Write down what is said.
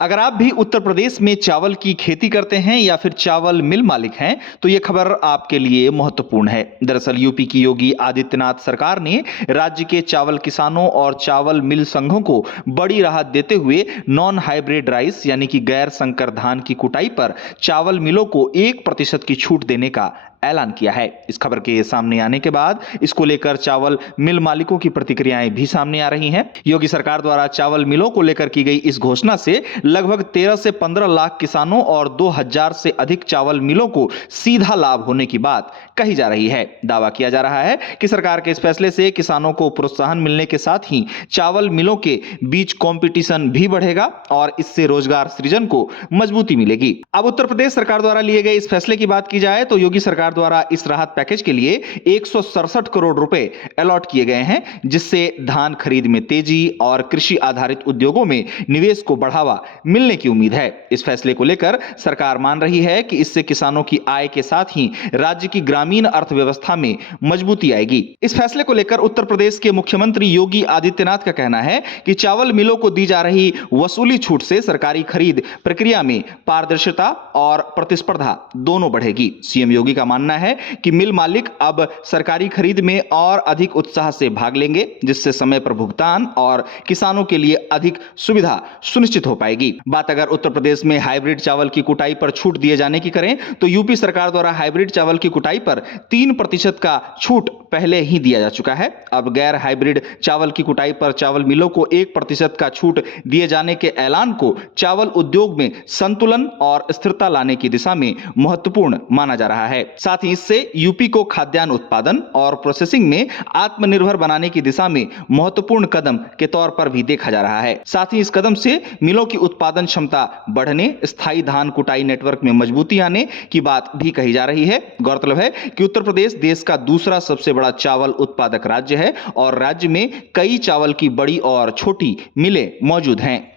अगर आप भी उत्तर प्रदेश में चावल की खेती करते हैं या फिर चावल मिल मालिक हैं, तो ये खबर आपके लिए महत्वपूर्ण है। दरअसल यूपी की योगी आदित्यनाथ सरकार ने राज्य के चावल किसानों और चावल मिल संघों को बड़ी राहत देते हुए नॉन हाइब्रिड राइस यानी कि गैर संकर धान की कुटाई पर चावल मिलों को 1% की छूट देने का ऐलान किया है। इस खबर के सामने आने के बाद इसको लेकर चावल मिल मालिकों की प्रतिक्रियाएं भी सामने आ रही हैं। योगी सरकार द्वारा चावल मिलों को लेकर की गई इस घोषणा से लगभग 13 से 15 लाख किसानों और 2000 से अधिक चावल मिलों को सीधा लाभ होने की बात कही जा रही है। दावा किया जा रहा है कि सरकार के इस फैसले से किसानों को प्रोत्साहन मिलने के साथ ही चावल मिलों के बीच कंपटीशन भी बढ़ेगा और इससे रोजगार सृजन को मजबूती मिलेगी। अब उत्तर प्रदेश सरकार द्वारा लिए गए इस फैसले की बात की जाए तो योगी सरकार द्वारा इस राहत पैकेज के लिए 167 करोड़ रुपए अलॉट किए गए हैं, जिससे धान खरीद में तेजी और कृषि आधारित उद्योगों में निवेश को बढ़ावा मिलने की उम्मीद है। इस फैसले को लेकर सरकार मान रही है कि इससे किसानों की आय के साथ ही राज्य की ग्रामीण अर्थव्यवस्था में मजबूती आएगी। इस फैसले को लेकर उत्तर प्रदेश के मुख्यमंत्री योगी आदित्यनाथ का कहना है कि चावल मिलों को दी जा रही वसूली छूट से सरकारी खरीद प्रक्रिया में पारदर्शिता और प्रतिस्पर्धा दोनों बढ़ेगी। सीएम योगी का मानना है कि मिल मालिक अब सरकारी खरीद में और अधिक उत्साह से भाग लेंगे, जिससे समय पर भुगतान और किसानों के लिए अधिक सुविधा सुनिश्चित हो पाएगी। बात अगर उत्तर प्रदेश में हाइब्रिड चावल की कुटाई पर छूट दिए जाने की करें तो यूपी सरकार द्वारा हाइब्रिड चावल की कुटाई पर 3% का छूट पहले ही दिया जा चुका है। अब गैर हाइब्रिड चावल की कुटाई पर चावल मिलों को 1% का छूट दिए जाने के ऐलान को चावल उद्योग में संतुलन और स्थिरता लाने की दिशा में महत्वपूर्ण माना जा रहा है। साथ ही इससे यूपी को खाद्यान्न उत्पादन और प्रोसेसिंग में आत्मनिर्भर बनाने की दिशा में महत्वपूर्ण कदम के तौर पर भी देखा जा रहा है। साथ ही इस कदम से मिलों की उत्पादन क्षमता बढ़ने, स्थायी धान कुटाई नेटवर्क में मजबूती आने की बात भी कही जा रही है। गौरतलब है कि उत्तर प्रदेश देश का दूसरा सबसे बड़ा चावल उत्पादक राज्य है और राज्य में कई चावल की बड़ी और छोटी मिलें मौजूद हैं।